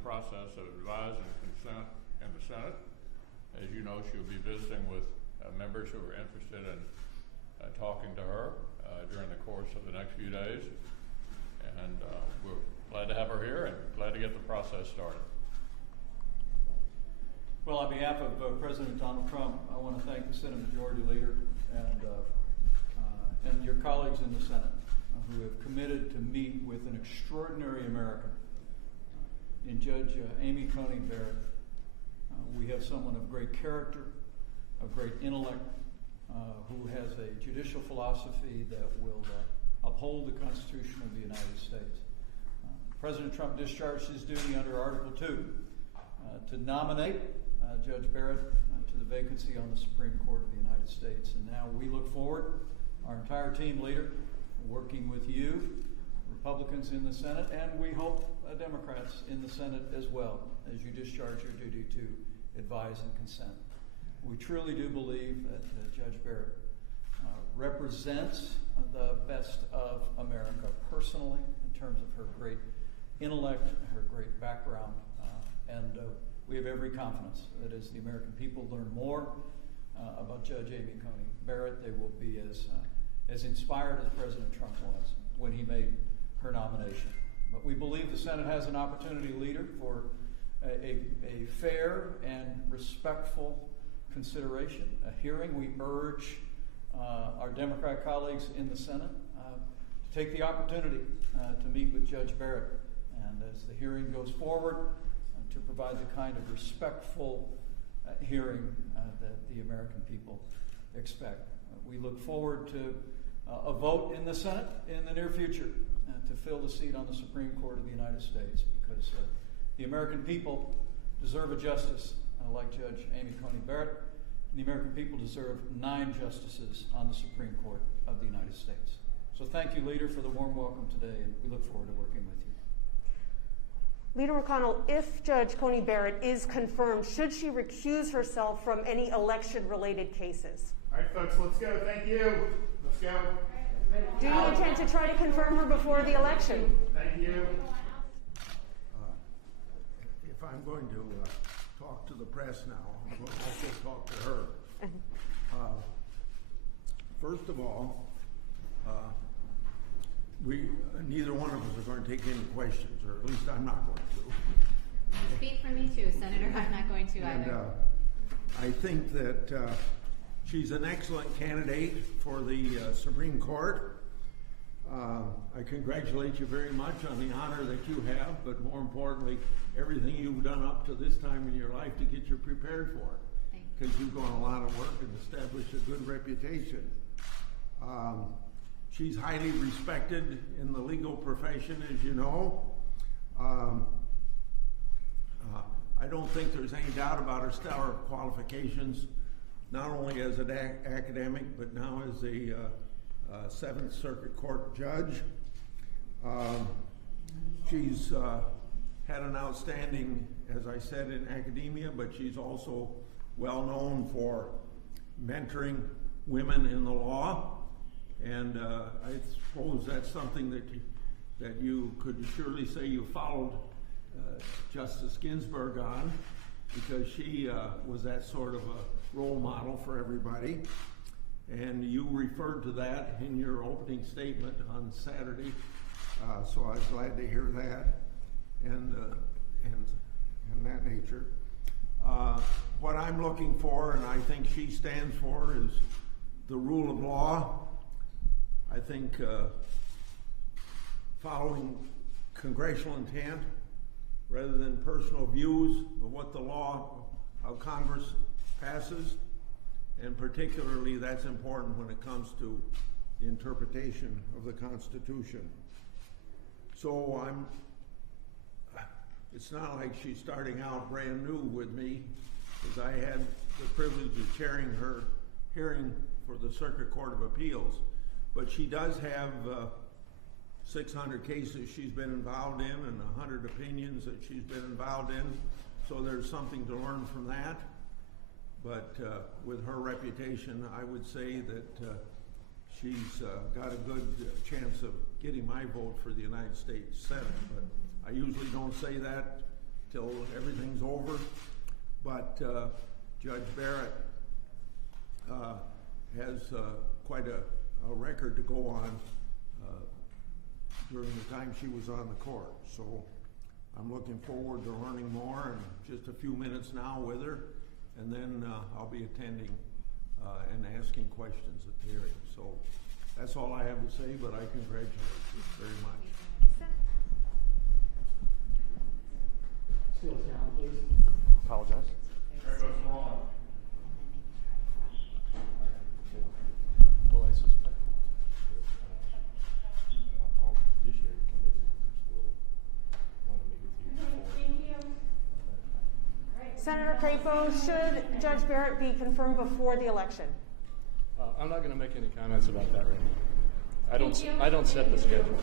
the process of advise and consent in the Senate. As you know, she'll be visiting with members who are interested in talking to her during the course of the next few days. And we're glad to have her here and glad to get the process started. Well, on behalf of President Donald Trump, I want to thank the Senate Majority Leader and your colleagues in the Senate who have committed to meet with an extraordinary American in Judge Amy Coney Barrett. We have someone of great character, of great intellect, who has a judicial philosophy that will uphold the Constitution of the United States. President Trump discharged his duty under Article 2 to nominate Judge Barrett to the vacancy on the Supreme Court of the United States. And now we look forward, our entire team leader, working with you, Republicans in the Senate, and we hope Democrats in the Senate as well, as you discharge your duty to advise and consent. We truly do believe that Judge Barrett represents the best of America personally in terms of her great intellect, her great background, and we have every confidence that as the American people learn more about Judge Amy Coney Barrett, they will be as inspired as President Trump was when he made her nomination. But we believe the Senate has an opportunity, Leader, for a fair and respectful consideration, a hearing. We urge our Democrat colleagues in the Senate to take the opportunity to meet with Judge Barrett, and as the hearing goes forward, to provide the kind of respectful hearing that the American people expect. We look forward to a vote in the Senate in the near future to fill the seat on the Supreme Court of the United States, because the American people deserve a justice like Judge Amy Coney Barrett. The American people deserve 9 justices on the Supreme Court of the United States. So thank you, Leader, for the warm welcome today, and we look forward to working with you. Leader McConnell, if Judge Coney Barrett is confirmed, should she recuse herself from any election-related cases? All right, folks, let's go. Thank you. Let's go. Do you intend to try to confirm her before the election? Thank you. If I'm going to talk to the press now, I'm going to also talk to her. First of all, neither one of us are going to take any questions, or at least I'm not going to. Speak for me too, Senator. I'm not going to either. And I think that she's an excellent candidate for the Supreme Court. I congratulate you very much on the honor that you have, but more importantly, everything you've done up to this time in your life to get you prepared for it. Because you've done a lot of work and established a good reputation. She's highly respected in the legal profession, as you know. I don't think there's any doubt about her stellar qualifications, not only as an academic, but now as a Seventh Circuit Court judge. She's had an outstanding, as I said, in academia, but she's also well known for mentoring women in the law. And I suppose that's something that you could surely say you followed Justice Ginsburg on, because she was that sort of a role model for everybody. And you referred to that in your opening statement on Saturday, so I was glad to hear that and that nature. What I'm looking for, and I think she stands for, is the rule of law. I think following congressional intent rather than personal views of what the law of Congress passes, and particularly that's important when it comes to the interpretation of the Constitution. So it's not like she's starting out brand new with me, because I had the privilege of chairing her hearing for the Circuit Court of Appeals. But she does have 600 cases she's been involved in and 100 opinions that she's been involved in. So there's something to learn from that. But with her reputation, I would say that she's got a good chance of getting my vote for the United States Senate. But I usually don't say that till everything's over. But Judge Barrett has quite a record to go on during the time she was on the court. So I'm looking forward to learning more in just a few minutes now with her, and then I'll be attending and asking questions at the hearing. So that's all I have to say, but I congratulate you very much. Skills down, please. Apologize. There goes wrong. Well, I suspect all judiciary committee members will want to meet with you before. Thank you. Senator Crapo, should Judge Barrett be confirmed before the election? I'm not going to make any comments about that right now. I don't set the schedule.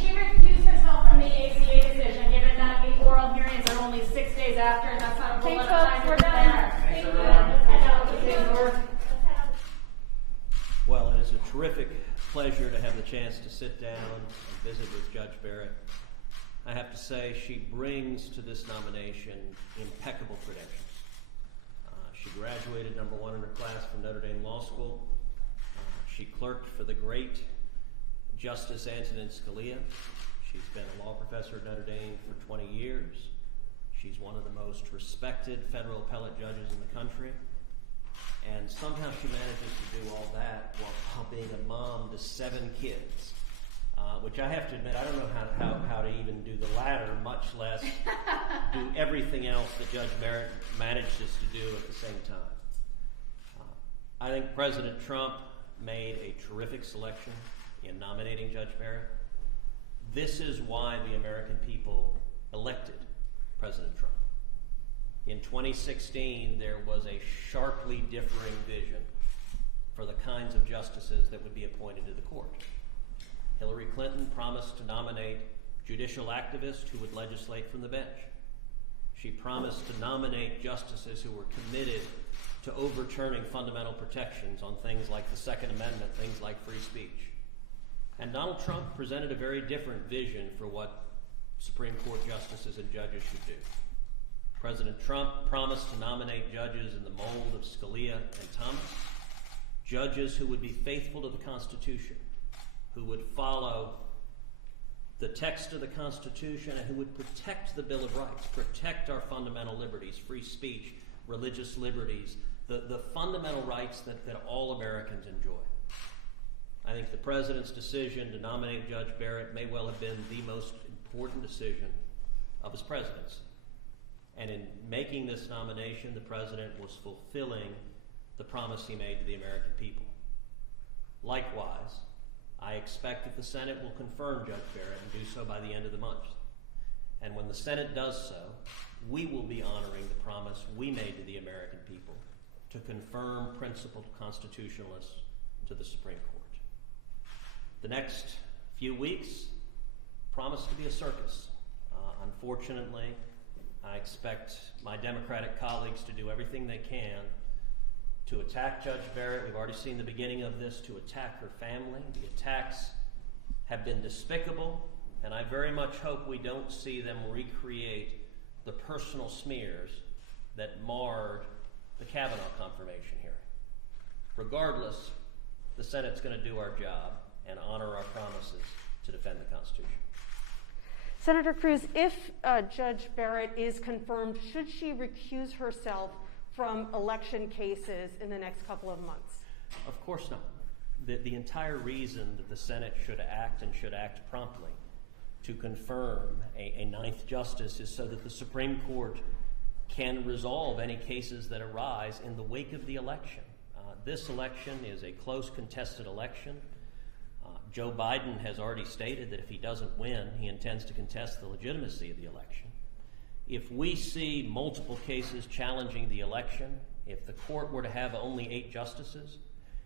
She recused herself from the ACA decision, given that the oral hearings are only 6 days after, and that's not a whole lot of time. We're done. Thank you. Let's head out. Well, it is a terrific pleasure to have the chance to sit down and visit with Judge Barrett. I have to say, she brings to this nomination impeccable credentials. She graduated #1 in her class from Notre Dame Law School. She clerked for the great Justice Antonin Scalia. She's been a law professor at Notre Dame for 20 years. She's one of the most respected federal appellate judges in the country. And somehow she manages to do all that while being a mom to 7 kids, which I have to admit, I don't know how to even do the latter, much less do everything else that Judge Barrett manages to do at the same time. I think President Trump made a terrific selection in nominating Judge Barrett. This is why the American people elected President Trump. In 2016, there was a sharply differing vision for the kinds of justices that would be appointed to the court. Hillary Clinton promised to nominate judicial activists who would legislate from the bench. She promised to nominate justices who were committed to overturning fundamental protections on things like the Second Amendment, things like free speech. And Donald Trump presented a very different vision for what Supreme Court justices and judges should do. President Trump promised to nominate judges in the mold of Scalia and Thomas, judges who would be faithful to the Constitution, who would follow the text of the Constitution, and who would protect the Bill of Rights, protect our fundamental liberties, free speech, religious liberties, the fundamental rights that all Americans enjoy. I think the President's decision to nominate Judge Barrett may well have been the most important decision of his presidency. And in making this nomination, the President was fulfilling the promise he made to the American people. Likewise, I expect that the Senate will confirm Judge Barrett and do so by the end of the month. And when the Senate does so, we will be honoring the promise we made to the American people to confirm principled constitutionalists to the Supreme Court. The next few weeks promise to be a circus. Unfortunately, I expect my Democratic colleagues to do everything they can to attack Judge Barrett. We've already seen the beginning of this, to attack her family. The attacks have been despicable, and I very much hope we don't see them recreate the personal smears that marred the Kavanaugh confirmation hearing. Regardless, the Senate's going to do our job and honor our promises to defend the Constitution. Senator Cruz, if Judge Barrett is confirmed, should she recuse herself from election cases in the next couple of months? Of course not. The entire reason that the Senate should act and should act promptly to confirm a 9th justice is so that the Supreme Court can resolve any cases that arise in the wake of the election. This election is a close contested election. Joe Biden has already stated that if he doesn't win, he intends to contest the legitimacy of the election. If we see multiple cases challenging the election, if the court were to have only 8 justices,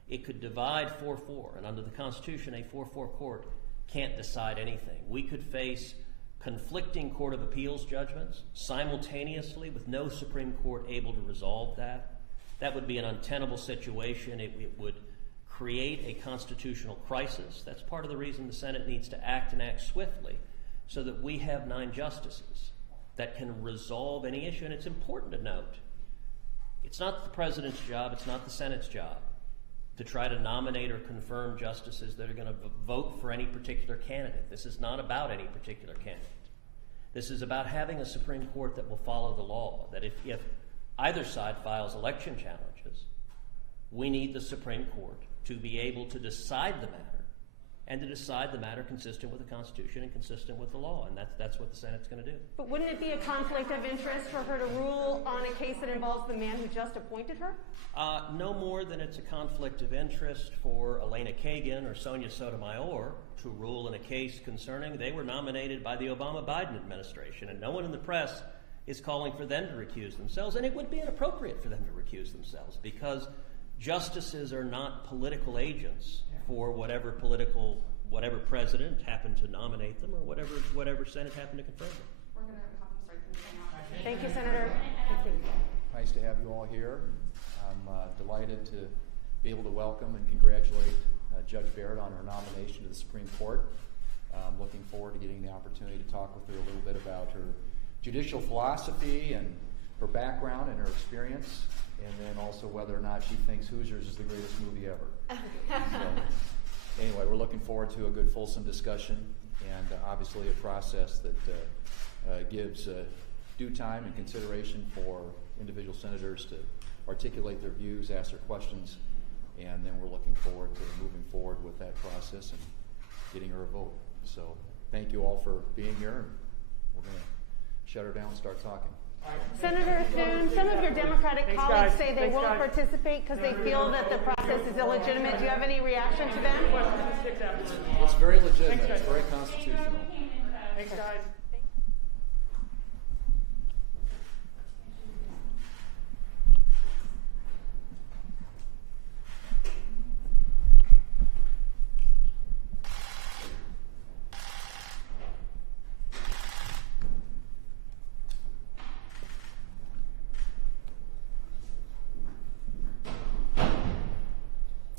it could divide 4-4, and under the Constitution, a 4-4 court can't decide anything. We could face conflicting Court of Appeals judgments simultaneously with no Supreme Court able to resolve that. That would be an untenable situation. It would create a constitutional crisis. That's part of the reason the Senate needs to act and act swiftly, so that we have 9 justices. that can resolve any issue. And it's important to note, it's not the president's job, it's not the Senate's job to try to nominate or confirm justices that are going to vote for any particular candidate. This is not about any particular candidate. This is about having a Supreme Court that will follow the law, that if either side files election challenges, we need the Supreme Court to be able to decide the matter, and to decide the matter consistent with the Constitution and consistent with the law, and that's what the Senate's going to do. But wouldn't it be a conflict of interest for her to rule on a case that involves the man who just appointed her? No more than it's a conflict of interest for Elena Kagan or Sonia Sotomayor to rule in a case concerning they were nominated by the Obama-Biden administration, and no one in the press is calling for them to recuse themselves, and it would be inappropriate for them to recuse themselves because justices are not political agents for whatever president happened to nominate them or whatever Senate happened to confirm them. We're going to Thank you, Senator. Thank you. Nice to have you all here. I'm delighted to be able to welcome and congratulate Judge Barrett on her nomination to the Supreme Court. I'm looking forward to getting the opportunity to talk with her a little bit about her judicial philosophy and her background and her experience, and then also whether or not she thinks Hoosiers is the greatest movie ever. So, anyway, we're looking forward to a good fulsome discussion and obviously a process that gives due time and consideration for individual senators to articulate their views, ask their questions, and then we're looking forward to moving forward with that process and getting her a vote. So thank you all for being here. We're going to shut her down and start talking. Senator Thune, some of your Democratic colleagues say they won't participate because they feel that the process is illegitimate. Do you have any reaction to them? It's very legitimate. It's very constitutional. Thanks, guys.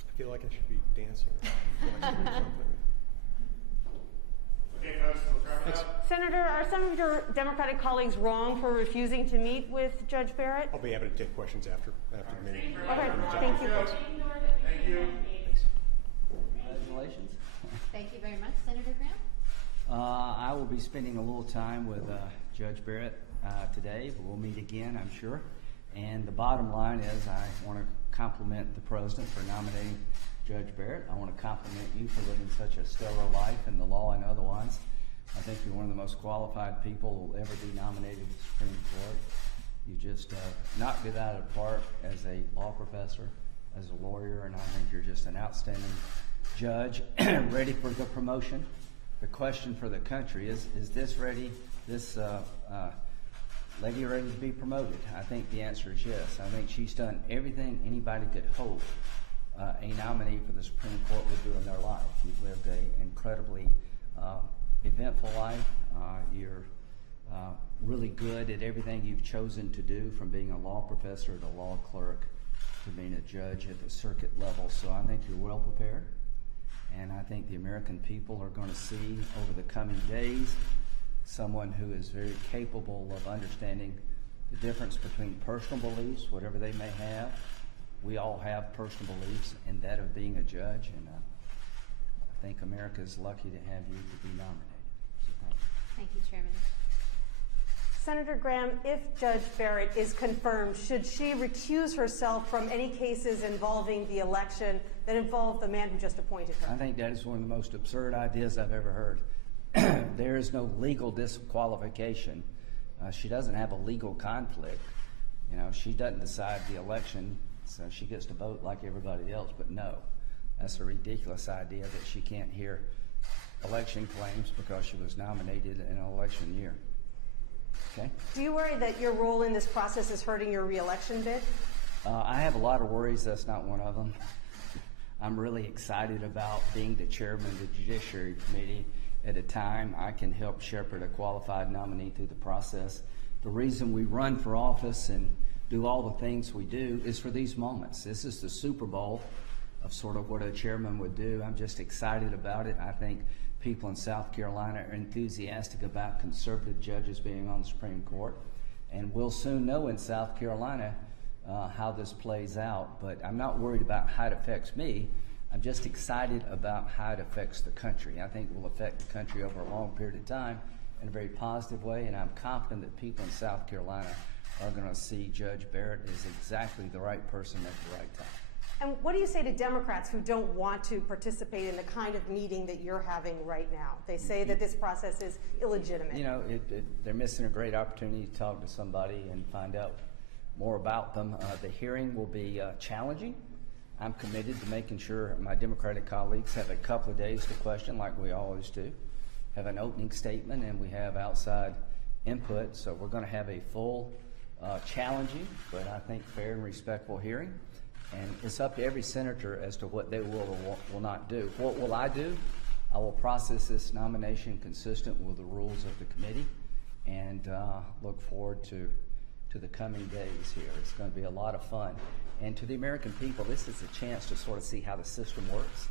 I feel like I should be dancing. Okay, folks, let's wrap it up. Senator, are some of your Democratic colleagues wrong for refusing to meet with Judge Barrett? I'll be happy to take questions after the meeting. Okay, thank you. Thank you. Congratulations. Thank you very much, Senator Graham. I will be spending a little time with Judge Barrett today, but we'll meet again, I'm sure. And the bottom line is I want to compliment the President for nominating Judge Barrett. I want to compliment you for living such a stellar life in the law and otherwise. I think you're one of the most qualified people who will ever be nominated to the Supreme Court. You just knocked it out of the park as a law professor, as a lawyer, and I think you're just an outstanding judge, ready for the promotion. The question for the country is this ready, this lady ready to be promoted? I think the answer is yes. I think she's done everything anybody could hope a nominee for the Supreme Court would do in their life. You've lived an incredibly eventful life. You're really good at everything you've chosen to do, from being a law professor to law clerk to being a judge at the circuit level. So I think you're well prepared, and I think the American people are going to see over the coming days someone who is very capable of understanding the difference between personal beliefs, whatever they may have. We all have personal beliefs, and that of being a judge, and I think America is lucky to have you to be nominated. So thank you. Thank you, Chairman. Senator Graham, if Judge Barrett is confirmed, should she recuse herself from any cases involving the election that involve the man who just appointed her? I think that is one of the most absurd ideas I've ever heard. There is no legal disqualification. She doesn't have a legal conflict. You know, she doesn't decide the election, so she gets to vote like everybody else. But no, that's a ridiculous idea that she can't hear election claims because she was nominated in an election year. Okay? Do you worry that your role in this process is hurting your re-election bid? I have a lot of worries. That's not one of them. I'm really excited about being the chairman of the Judiciary Committee at a time I can help shepherd a qualified nominee through the process. The reason we run for office and do all the things we do is for these moments. This is the Super Bowl of sort of what a chairman would do. I'm just excited about it. I think people in South Carolina are enthusiastic about conservative judges being on the Supreme Court. And we'll soon know in South Carolina how this plays out. But I'm not worried about how it affects me. I'm just excited about how it affects the country. I think it will affect the country over a long period of time in a very positive way, and I'm confident that people in South Carolina are going to see Judge Barrett as exactly the right person at the right time. And what do you say to Democrats who don't want to participate in the kind of meeting that you're having right now? They say that this process is illegitimate. You know, they're missing a great opportunity to talk to somebody and find out more about them. The hearing will be challenging. I'm committed to making sure my Democratic colleagues have a couple of days to question, like we always do, have an opening statement, and we have outside input. So we're going to have a full, challenging, but I think fair and respectful hearing. And it's up to every senator as to what they will or will not do. What will I do? I will process this nomination consistent with the rules of the committee, and look forward to the coming days here. It's going to be a lot of fun. And to the American people, this is a chance to sort of see how the system works,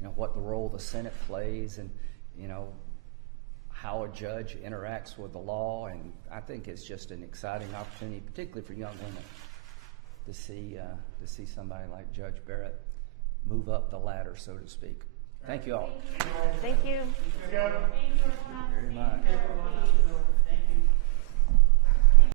you know, what the role the Senate plays, and, you know, how a judge interacts with the law. And I think it's just an exciting opportunity, particularly for young women, to see somebody like Judge Barrett move up the ladder, so to speak. Thank you all. Thank you. Thank you. Very much.